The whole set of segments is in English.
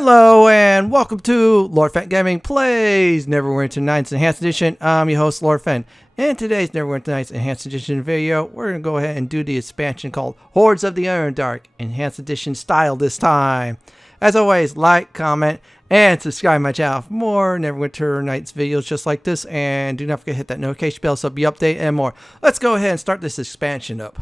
Hello and welcome to Lord Fenton Gaming Plays Neverwinter Nights Enhanced Edition. I'm your host, Lord Fenton. In today's Neverwinter Nights Enhanced Edition video, we're going to go ahead and do the expansion called Hordes of the Underdark Enhanced Edition style this time. As always, like, comment, and subscribe to my channel for more Neverwinter Nights videos just like this. And do not forget to hit that notification bell so you'll be updated and more. Let's go ahead and start this expansion up.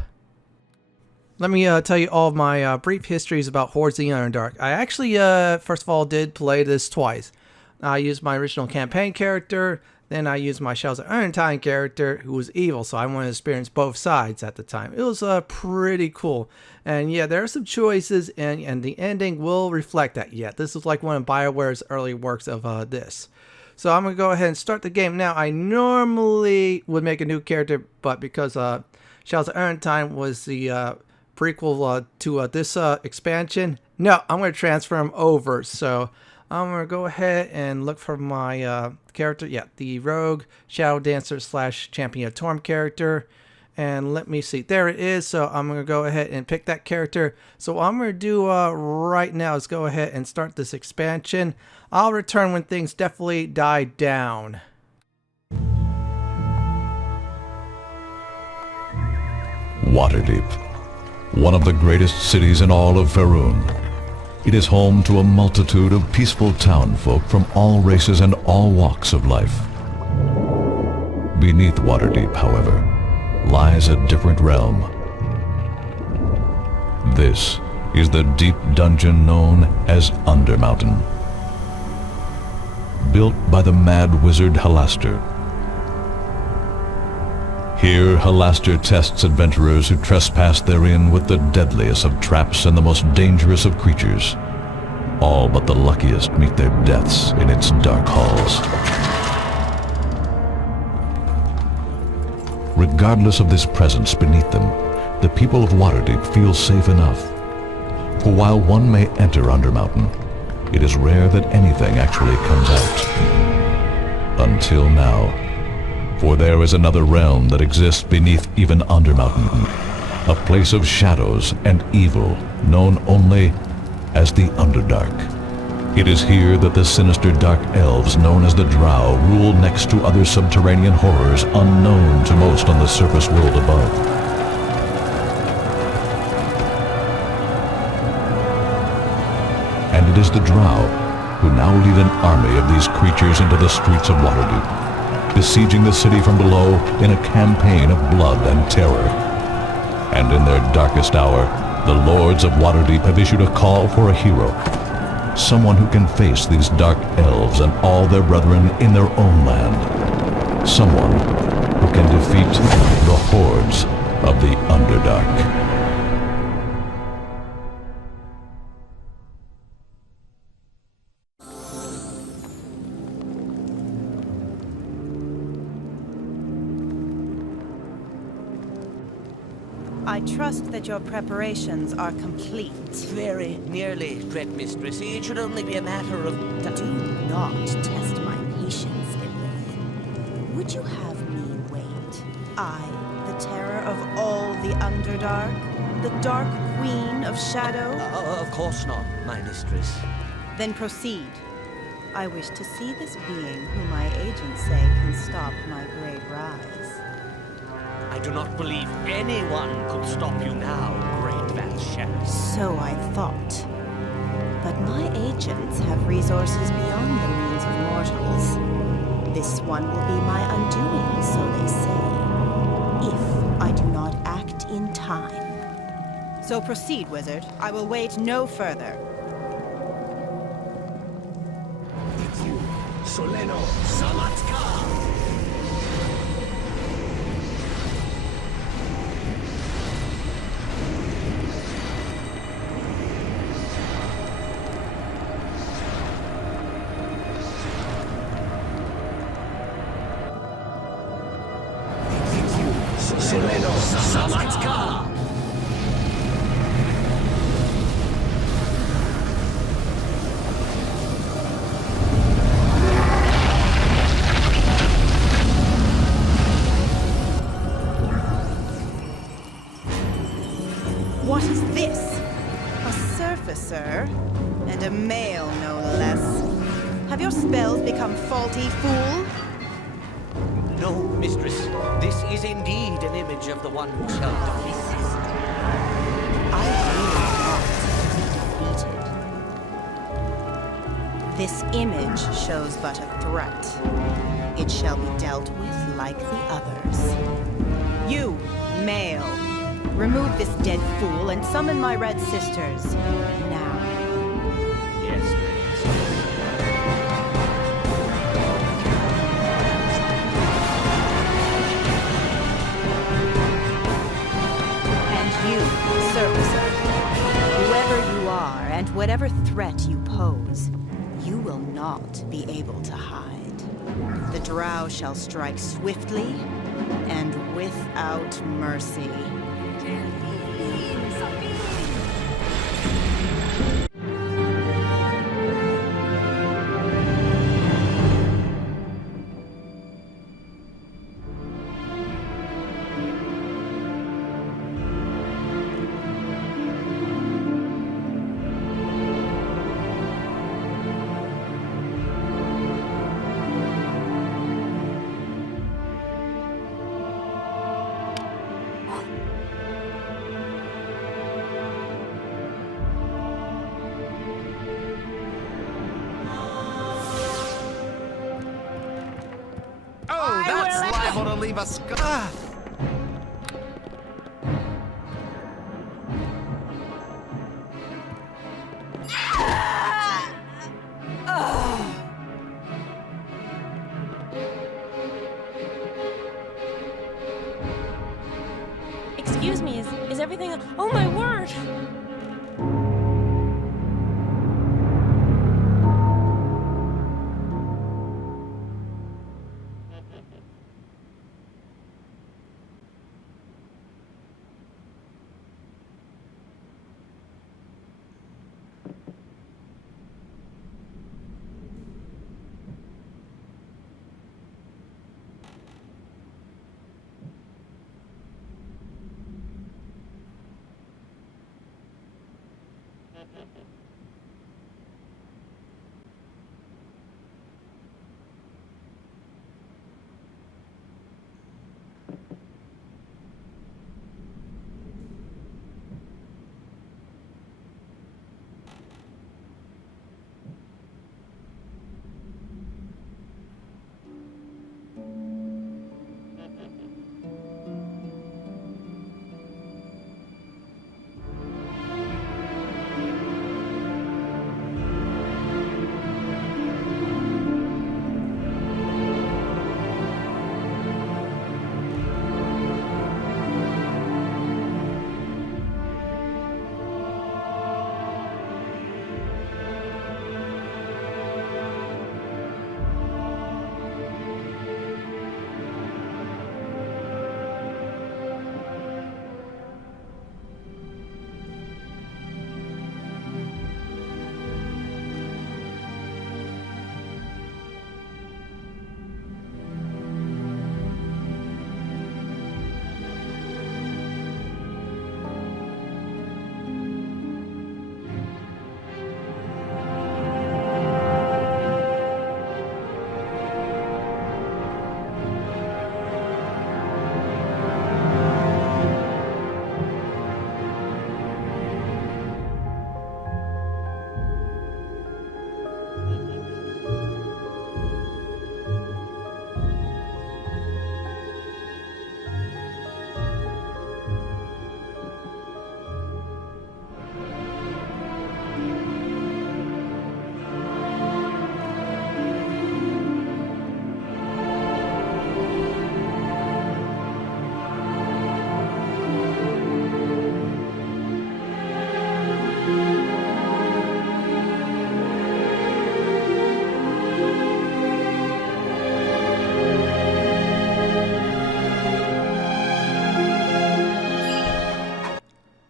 Let me tell you all of my brief histories about Hordes of the Underdark. I actually, first of all, did play this twice. I used my original campaign character, then I used my Shadows of Undertime character, who was evil, so I wanted to experience both sides at the time. It was pretty cool. And yeah, there are some choices, and the ending will reflect that. Yeah, this is like one of BioWare's early works of this. So I'm going to go ahead and start the game. Now, I normally would make a new character, but because Shadows of Undertime was the prequel to this expansion, no, I'm going to transfer him over. So I'm going to go ahead and look for my character. Yeah, the Rogue Shadow Dancer / Champion of Torm character. And let me see. There it is. So I'm going to go ahead and pick that character. So what I'm going to do right now is go ahead and start this expansion. I'll return when things definitely die down. Waterdeep, one of the greatest cities in all of Faerun. It is home to a multitude of peaceful townfolk from all races and all walks of life. Beneath Waterdeep, however, lies a different realm. This is the deep dungeon known as Undermountain. Built by the mad wizard Halaster. Here, Halaster tests adventurers who trespass therein with the deadliest of traps and the most dangerous of creatures. All but the luckiest meet their deaths in its dark halls. Regardless of this presence beneath them, the people of Waterdeep feel safe enough. For while one may enter Undermountain, it is rare that anything actually comes out. Until now. For there is another realm that exists beneath even Undermountain, a place of shadows and evil known only as the Underdark. It is here that the sinister dark elves known as the Drow rule next to other subterranean horrors unknown to most on the surface world above. And it is the Drow who now lead an army of these creatures into the streets of Waterdeep, besieging the city from below in a campaign of blood and terror. And in their darkest hour, the lords of Waterdeep have issued a call for a hero. Someone who can face these dark elves and all their brethren in their own land. Someone who can defeat the Hordes of the Underdark. I trust that your preparations are complete. Very nearly, Dread Mistress. It should only be a matter of... Do not test my patience, Iblis. Would you have me wait? I, the terror of all the Underdark? The Dark Queen of Shadow? Of course not, my mistress. Then proceed. I wish to see this being who my agents say can stop my great rise. I do not believe anyone could stop you now, Great Vast Shadow. So I thought. But my agents have resources beyond the means of mortals. This one will be my undoing, so they say, if I do not act in time. So proceed, wizard. I will wait no further. Soleno Samatka! What is this? A surfacer? And a male, no less. Have your spells become faulty, fool? No, mistress. This is indeed an image of the one who shall defeat us. I will not be defeated. This image shows but a threat. It shall be dealt with like the others. You, male, remove this dead fool and summon my red sisters. Now. Yes, mistress. And you, surfacer, whoever you are and whatever threat you pose, you will not be able to hide. The drow shall strike swiftly and without mercy. Oh, that's liable to leave a scar. Excuse me, is everything... Oh my word!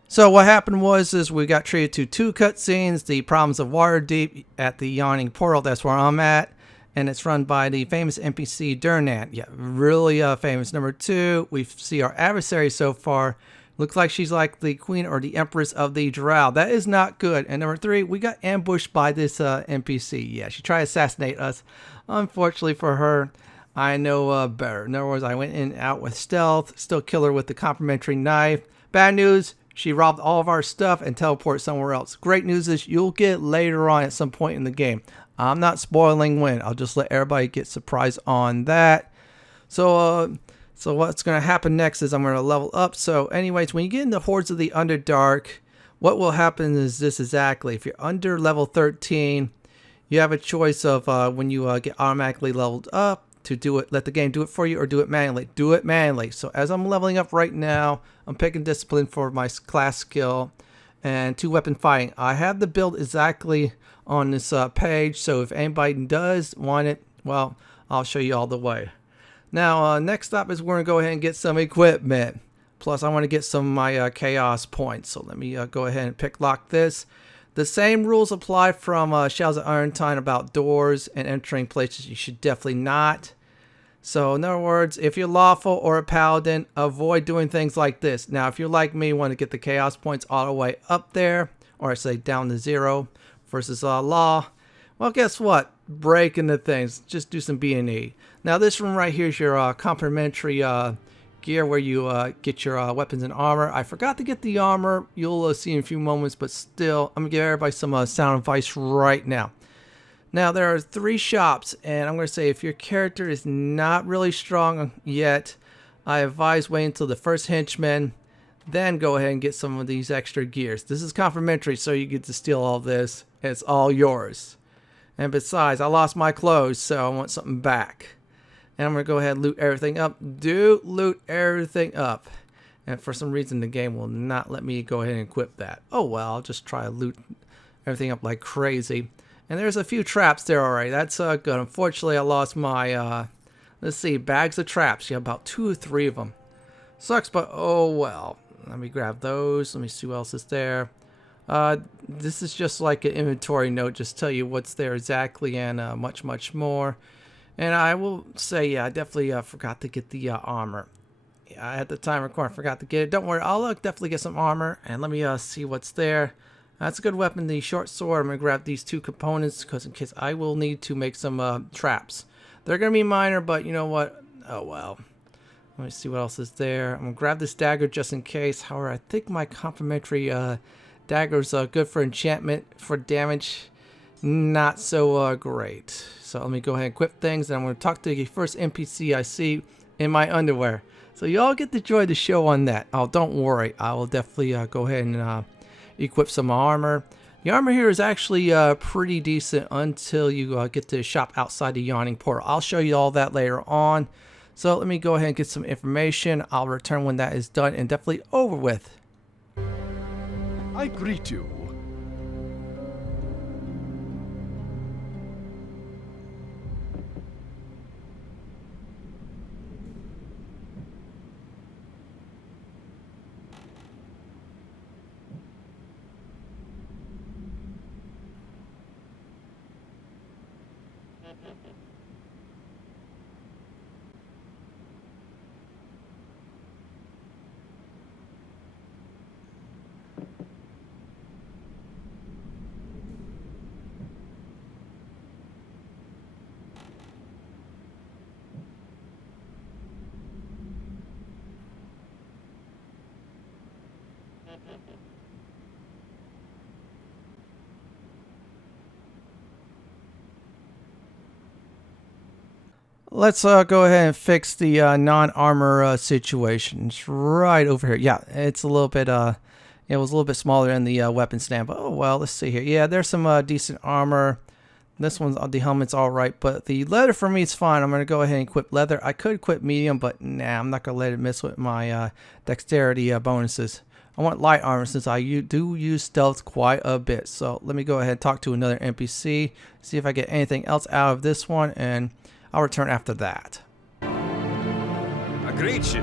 So what happened was we got treated to two cutscenes, the Problems of Waterdeep at the Yawning Portal, that's where I'm at, and it's run by the famous NPC Durnan. Yeah, really famous. Number two, we see our adversary so far, Looks like she's like the queen or the empress of the drow. That is not good. And number 3, we got ambushed by this NPC. Yeah, she tried to assassinate us. Unfortunately for her, I know better. In other words, I went in and out with stealth, still kill her with the complimentary knife. Bad news, she robbed all of our stuff and teleported somewhere else. Great news is you'll get it later on at some point in the game. I'm not spoiling when. I'll just let everybody get surprised on that. So what's going to happen next is I'm going to level up. So anyways, when you get into Hordes of the Underdark, what will happen is this exactly. If you're under level 13, you have a choice of when you get automatically leveled up to do it, let the game do it for you, or do it manually. Do it manually. So as I'm leveling up right now, I'm picking discipline for my class skill and 2 weapon fighting. I have the build exactly on this page, so if anybody does want it, well, I'll show you all the way. Now, next up is we're going to go ahead and get some equipment. Plus, I want to get some of my chaos points. So let me go ahead and pick lock this. The same rules apply from Shadows of Irontine about doors and entering places you should definitely not. So in other words, if you're lawful or a paladin, avoid doing things like this. Now, if you're like me, want to get the chaos points all the way up there, or I say down to 0 versus law, well, guess what? Break into things. Just do some B&E. Now, this one right here is your complimentary gear where you get your weapons and armor. I forgot to get the armor. You'll see in a few moments, but still, I'm going to give everybody some sound advice right now. Now, there are 3 shops, and I'm going to say if your character is not really strong yet, I advise waiting until the first henchman, then go ahead and get some of these extra gears. This is complimentary, so you get to steal all this. It's all yours. And besides, I lost my clothes, so I want something back. And I'm going to go ahead and loot everything up. Do loot everything up. And for some reason, the game will not let me go ahead and equip that. Oh, well, I'll just try to loot everything up like crazy. And there's a few traps there already. That's good. Unfortunately, I lost my, let's see, bags of traps. Yeah, about 2 or 3 of them. Sucks, but oh well. Let me grab those. Let me see what else is there. This is just like an inventory note. Just tell you what's there exactly and much, much more. And I will say, yeah, I definitely forgot to get the armor. Yeah, at the time recording, I forgot to get it. Don't worry, I'll definitely get some armor. And let me see what's there. That's a good weapon, the short sword. I'm going to grab these 2 components because in case I will need to make some traps. They're going to be minor, but you know what? Oh, well. Let me see what else is there. I'm going to grab this dagger just in case. However, I think my complimentary dagger's good for enchantment. For damage, not so great. So let me go ahead and equip things. And I'm going to talk to the first NPC I see in my underwear. So you all get to enjoy the show on that. Oh, don't worry. I will definitely go ahead and equip some armor. The armor here is actually pretty decent until you get to the shop outside the Yawning Portal. I'll show you all that later on. So let me go ahead and get some information. I'll return when that is done and definitely over with. I greet you. Let's go ahead and fix the non-armor situation. It's right over here. Yeah, it's a little bit, it was a little bit smaller in the weapon stand, but oh well, let's see here. Yeah, there's some decent armor. This one's, the helmet's all right, but the leather for me is fine. I'm going to go ahead and equip leather. I could equip medium, but nah, I'm not going to let it mess with my dexterity bonuses. I want light armor since I do use stealth quite a bit. So let me go ahead and talk to another NPC, see if I get anything else out of this one, and I'll return after that. I greet you.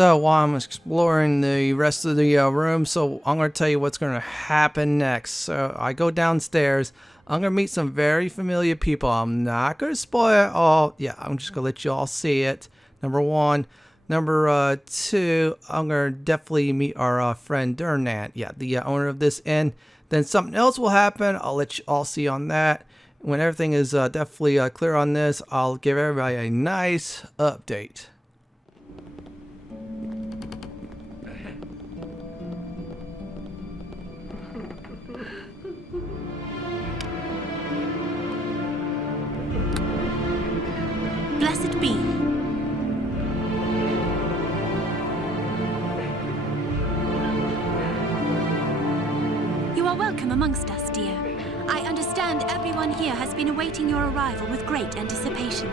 So while I'm exploring the rest of the room, so I'm going to tell you what's going to happen next. So I go downstairs. I'm going to meet some very familiar people. I'm not going to spoil it all. Yeah, I'm just going to let you all see it. Number one. Number two, I'm going to definitely meet our friend Durnan. Yeah, the owner of this inn. Then something else will happen. I'll let you all see on that. When everything is definitely clear on this, I'll give everybody a nice update. Blessed be. You are welcome amongst us, dear. I understand everyone here has been awaiting your arrival with great anticipation.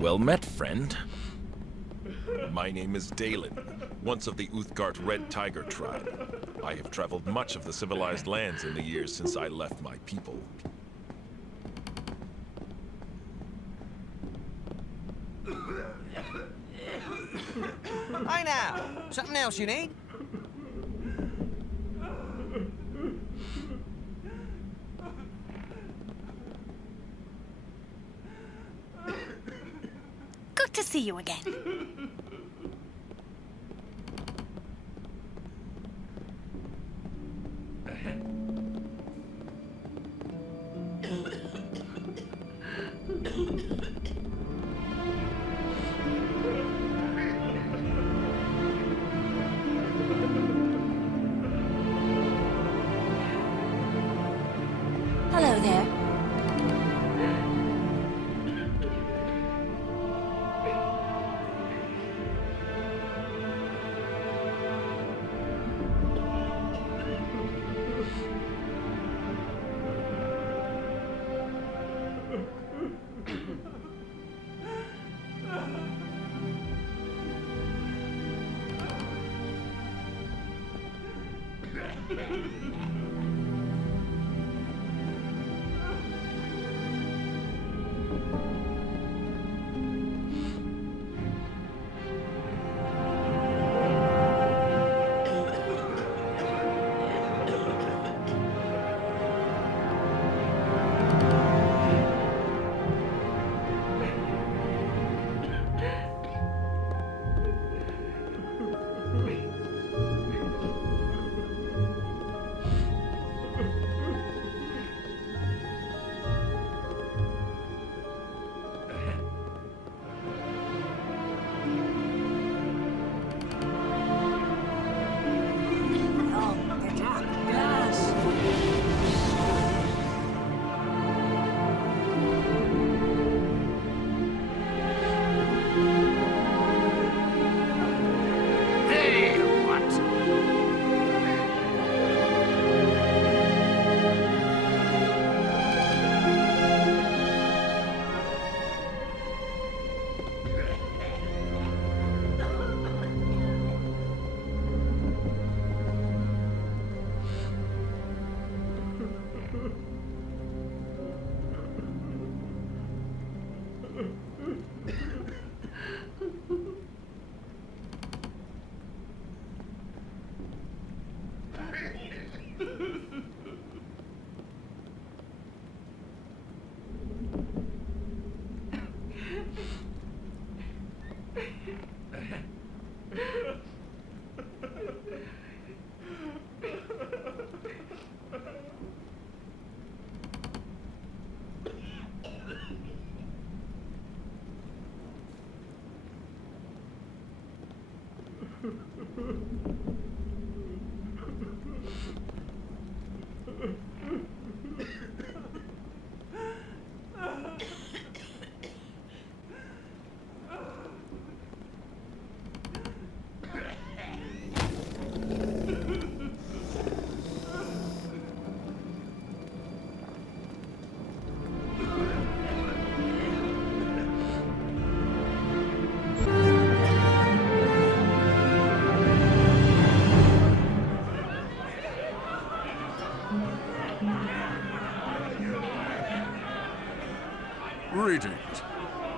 Well met, friend. My name is Dalen, once of the Uthgard Red Tiger tribe. I have traveled much of the civilized lands in the years since I left my people. Hey now, something else you need? Good to see you again. Hello there. Greetings.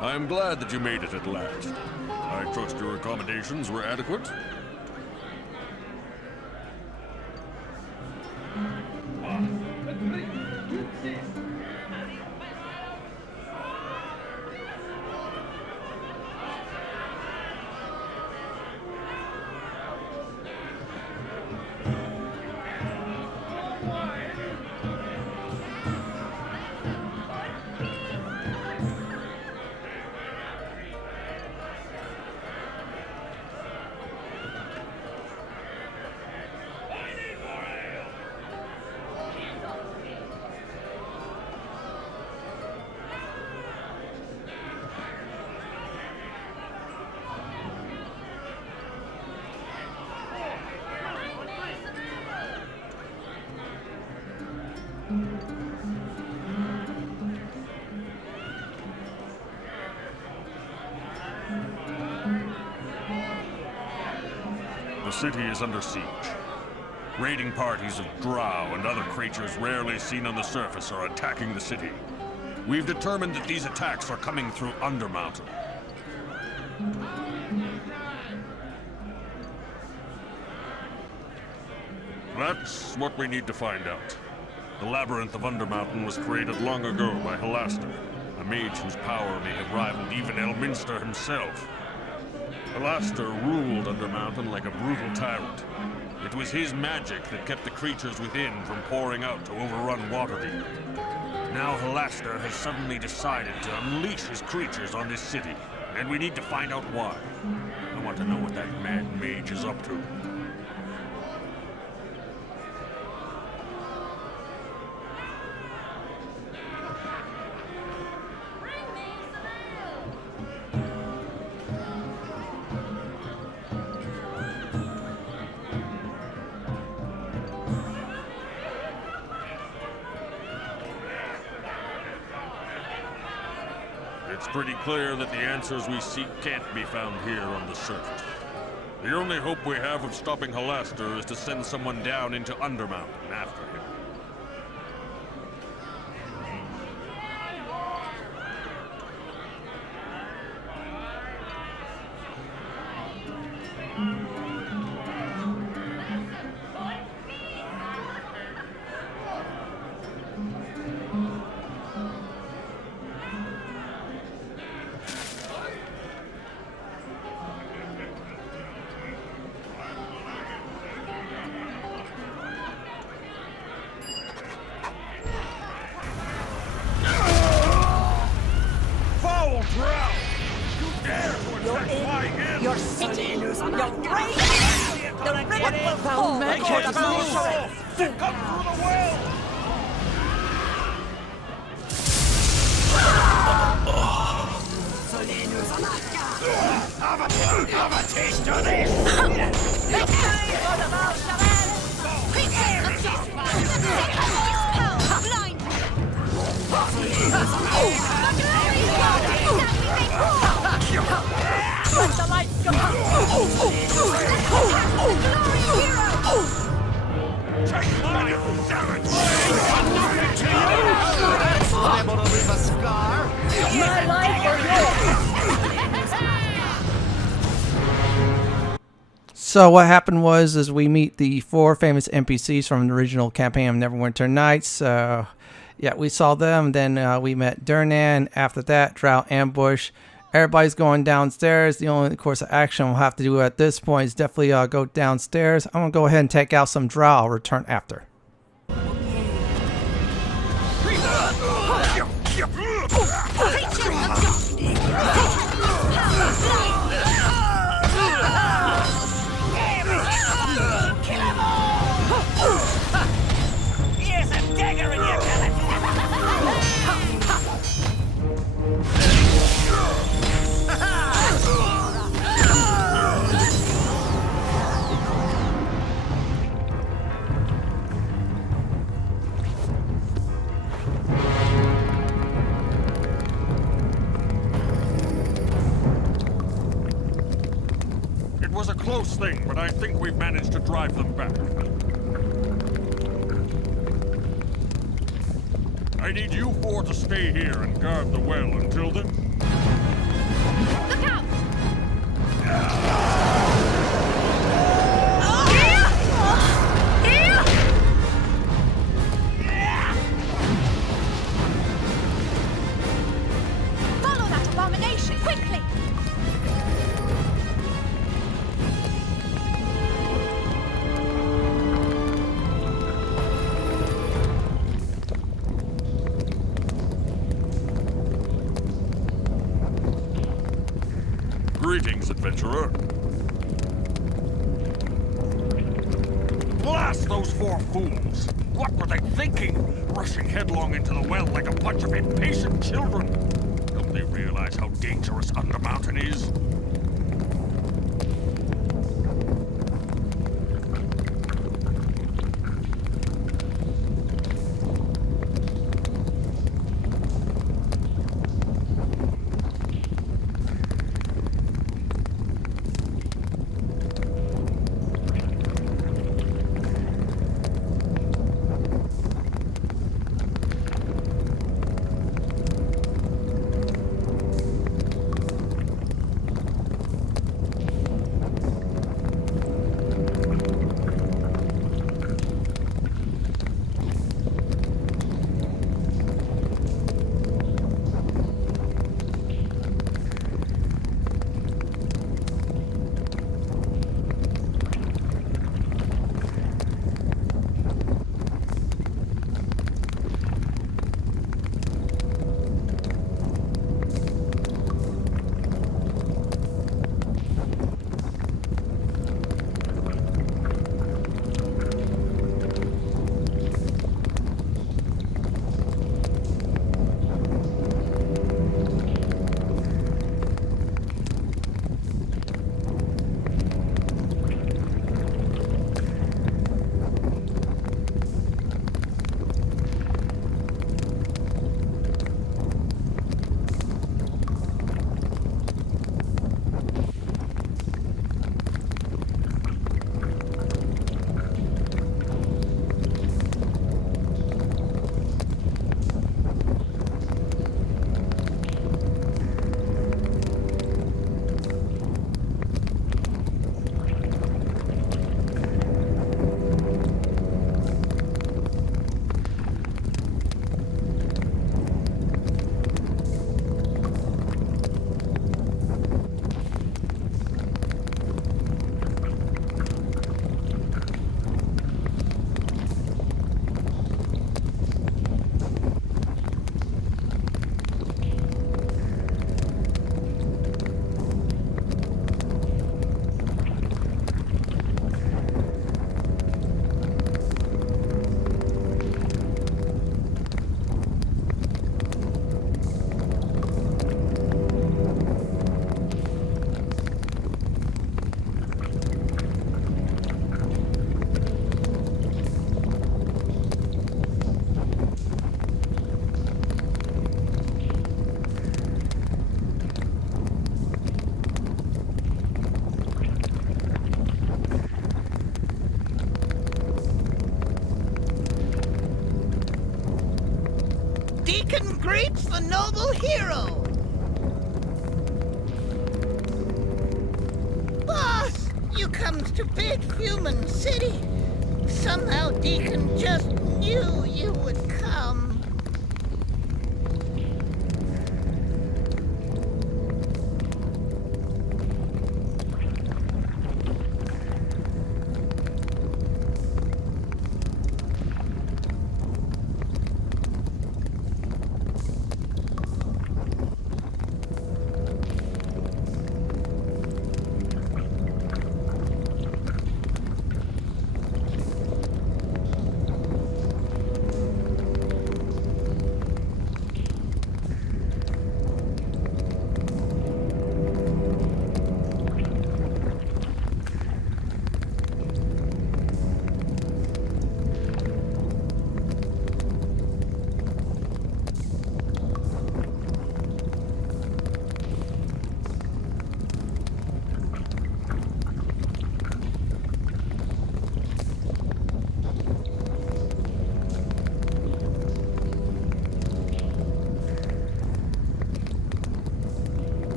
I am glad that you made it at last. I trust your accommodations were adequate. The city is under siege. Raiding parties of drow and other creatures rarely seen on the surface are attacking the city. We've determined that these attacks are coming through Undermountain. That's what we need to find out. The Labyrinth of Undermountain was created long ago by Halaster, a mage whose power may have rivaled even Elminster himself. Halaster ruled Undermountain like a brutal tyrant. It was his magic that kept the creatures within from pouring out to overrun Waterdeep. Now Halaster has suddenly decided to unleash his creatures on this city, and we need to find out why. I want to know what that mad mage is up to. It's pretty clear that the answers we seek can't be found here on the surface. The only hope we have of stopping Halaster is to send someone down into Undermountain after him. Your city, your race, the red will fall before the moon. Come through the well! Have a taste of this! Victory for the Bolshevik! Creatures of justice! Power blind! Let the lights go! Glory hero! Take mine, savage! Nothing to you! That's liable to leave a scar! My life or yours! So what happened was is we meet the 4 famous NPCs from the original campaign of Neverwinter Nights. Yeah, we saw them. Then we met Durnan. After that, Drow Ambush. Everybody's going downstairs. The only course of action we'll have to do at this point is definitely go downstairs. I'm going to go ahead and take out some drow. I'll return after. Here's a dagger in your gullet! It was a close thing, but I think we've managed to drive them back. I need you four to stay here and guard the well until then. Look out! Follow that abomination, quickly! Greetings, adventurer. Blast those four fools! What were they thinking? Rushing headlong into the well like a bunch of impatient children. Don't they realize how dangerous Undermountain is? Deekin greets the noble hero! Boss, you comes to big human city. Somehow Deekin just knew you would come.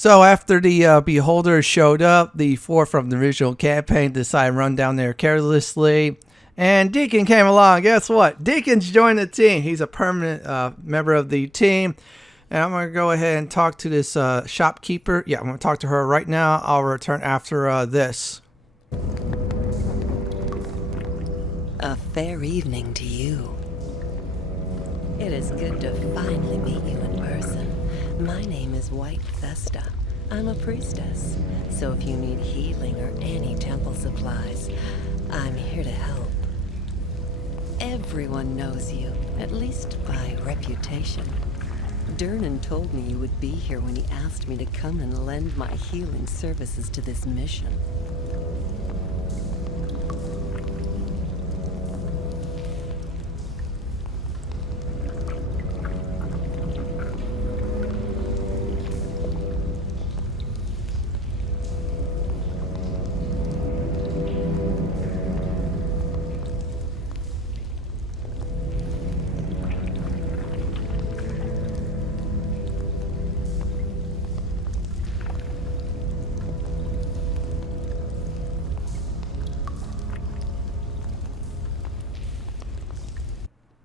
So after the beholders showed up, the 4 from the original campaign decided to run down there carelessly. And Deekin came along. Guess what? Deekin's joined the team. He's a permanent member of the team. And I'm going to go ahead and talk to this shopkeeper. Yeah, I'm going to talk to her right now. I'll return after this. A fair evening to you. It is good to finally meet you in person. My name is White Thesta. I'm a priestess, so if you need healing or any temple supplies, I'm here to help. Everyone knows you, at least by reputation. Durnan told me you would be here when he asked me to come and lend my healing services to this mission.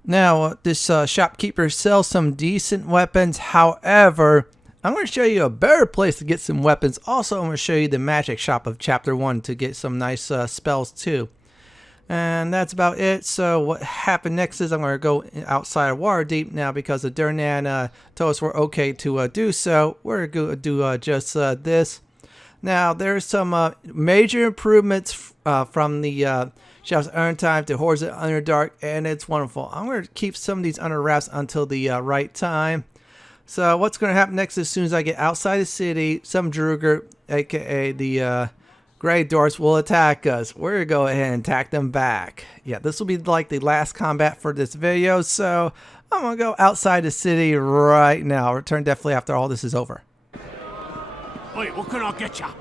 Now, this shopkeeper sells some decent weapons. However, I'm going to show you a better place to get some weapons. Also, I'm going to show you the magic shop of Chapter 1 to get some nice spells too. And that's about it. So what happened next is I'm going to go outside of Waterdeep now because the Durnan told us we're okay to do so. We're going to do just this. Now, there's some major improvements from the Shouts Earn Time to Hordes of Underdark, and it's wonderful. I'm going to keep some of these under wraps until the right time. So what's going to happen next as soon as I get outside the city, some Druger, aka the Grey Dwarfs, will attack us. We're going to go ahead and attack them back. Yeah, this will be like the last combat for this video, so I'm going to go outside the city right now. I'll return definitely after all this is over. Wait, what can I get ya?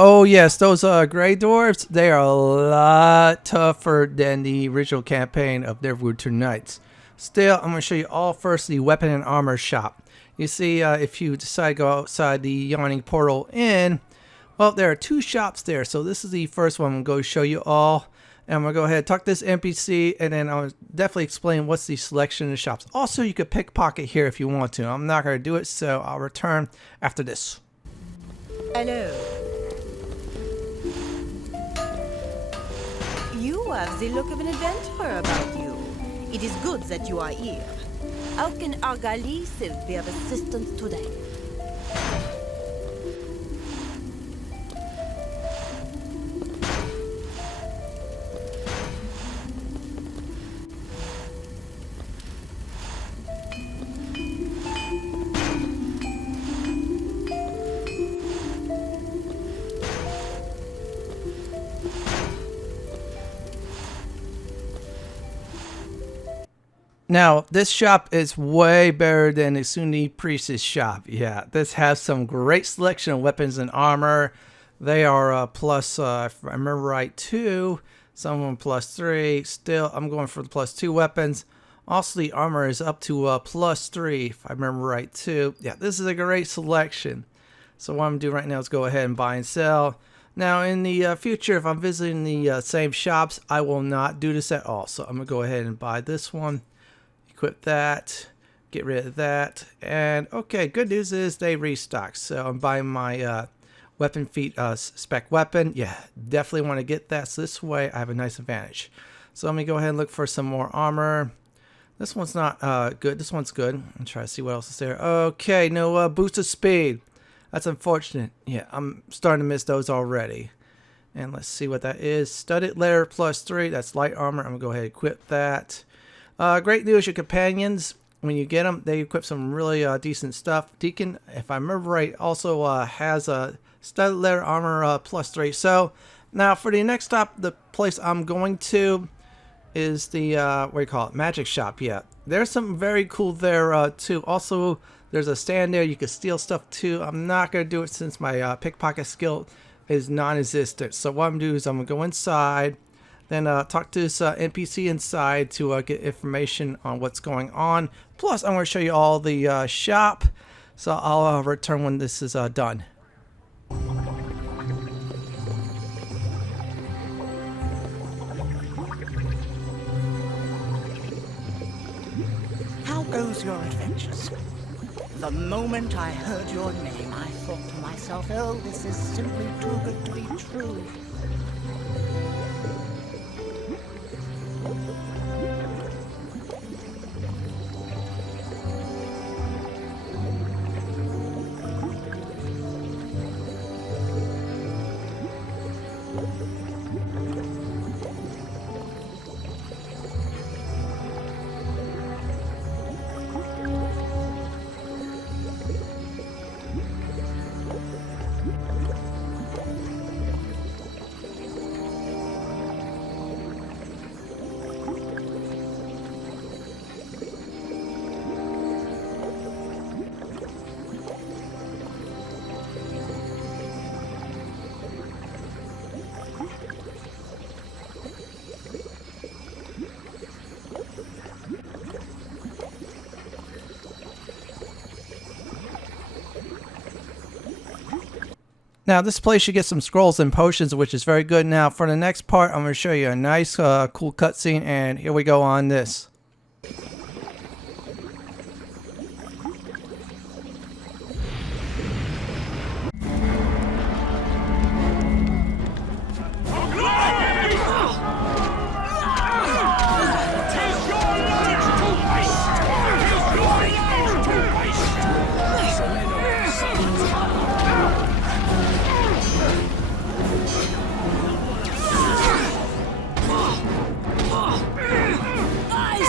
Oh yes, those Grey Dwarfs, they are a lot tougher than the original campaign of Neverwinter Nights. Still, I'm going to show you all first the weapon and armor shop. You see, if you decide to go outside the Yawning Portal Inn, well, there are 2 shops there. So this is the first one I'm going to show you all. And I'm going to go ahead and talk to this NPC, and then I'll definitely explain what's the selection of the shops. Also, you could pickpocket here if you want to. I'm not going to do it, so I'll return after this. Hello. You have the look of an adventurer about you. It is good that you are here. How can Argalise be of assistance today? Now, this shop is way better than the Sunni Priestess shop. Yeah, this has some great selection of weapons and armor. They are plus, if I remember right, 2. Some of them plus 3. Still, I'm going for the plus 2 weapons. Also, the armor is up to plus 3, if I remember right, too. Yeah, this is a great selection. So what I'm going to do right now is go ahead and buy and sell. Now in the future, if I'm visiting the same shops, I will not do this at all. So I'm going to go ahead and buy this one, equip that, get rid of that. And okay, good news is they restock. So I'm buying my weapon feat spec weapon. Yeah, definitely want to get that. So this way I have a nice advantage. So let me go ahead and look for some more armor. This one's not good. This one's good. I'm trying to see what else is there. Okay, no boost of speed. That's unfortunate. Yeah, I'm starting to miss those already. And let's see what that is. Studded leather +3. That's light armor. I'm going to go ahead and equip that. Great news, your companions, when you get them, they equip some really decent stuff. Deekin, if I remember right, also has a studded leather armor +3. So now for the next stop, the place I'm going to is the, what do you call it, magic shop. Yeah, there's something very cool there too. Also, there's a stand there. You can steal stuff too. I'm not going to do it since my pickpocket skill is non-existent. So what I'm going to do is I'm going to go inside, then talk to this NPC inside to get information on what's going on. Plus, I'm going to show you all the shop. So I'll return when this is done. How goes your adventures? The moment I heard your name, I thought to myself, oh, this is simply too good to be true. Now this place you get some scrolls and potions, which is very good. Now for the next part, I'm going to show you a nice cool cutscene, and here we go on this. I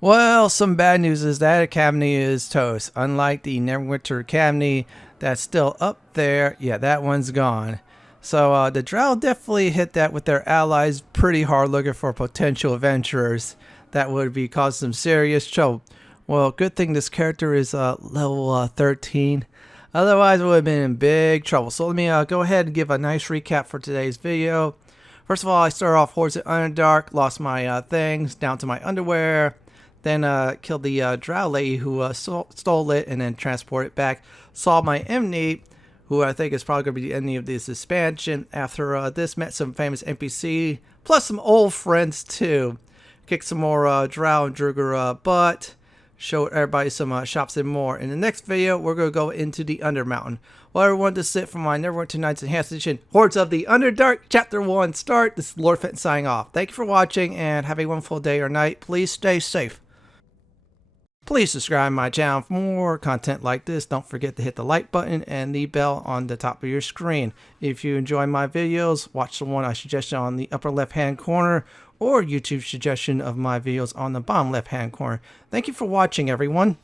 Well, some bad news is that Academy is toast. Unlike the Neverwinter Academy that's still up there, yeah, that one's gone. So the Drow definitely hit that with their allies pretty hard, looking for potential adventurers that would be causing some serious trouble. Well, good thing this character is level 13. Otherwise, it would have been in big trouble. So let me go ahead and give a nice recap for today's video. First of all, I started off Hordes at Underdark, lost my things down to my underwear. Then killed the Drow lady who stole it and then transported it back. Saw my Emney, who I think is probably going to be the ending of this expansion. After this, met some famous NPC, plus some old friends too. Kicked some more Drow and Druger butt. Showed everybody some shops and more. In the next video, we're going to go into the Undermountain. Well, everyone, this is it for my Neverwinter Nights Enhanced Edition Hordes of the Underdark Chapter 1 start. This is Lord Fenton signing off. Thank you for watching and have a wonderful day or night. Please stay safe. Please subscribe to my channel for more content like this. Don't forget to hit the like button and the bell on the top of your screen. If you enjoy my videos, watch the one I suggested on the upper left hand corner or YouTube suggestion of my videos on the bottom left hand corner. Thank you for watching, everyone.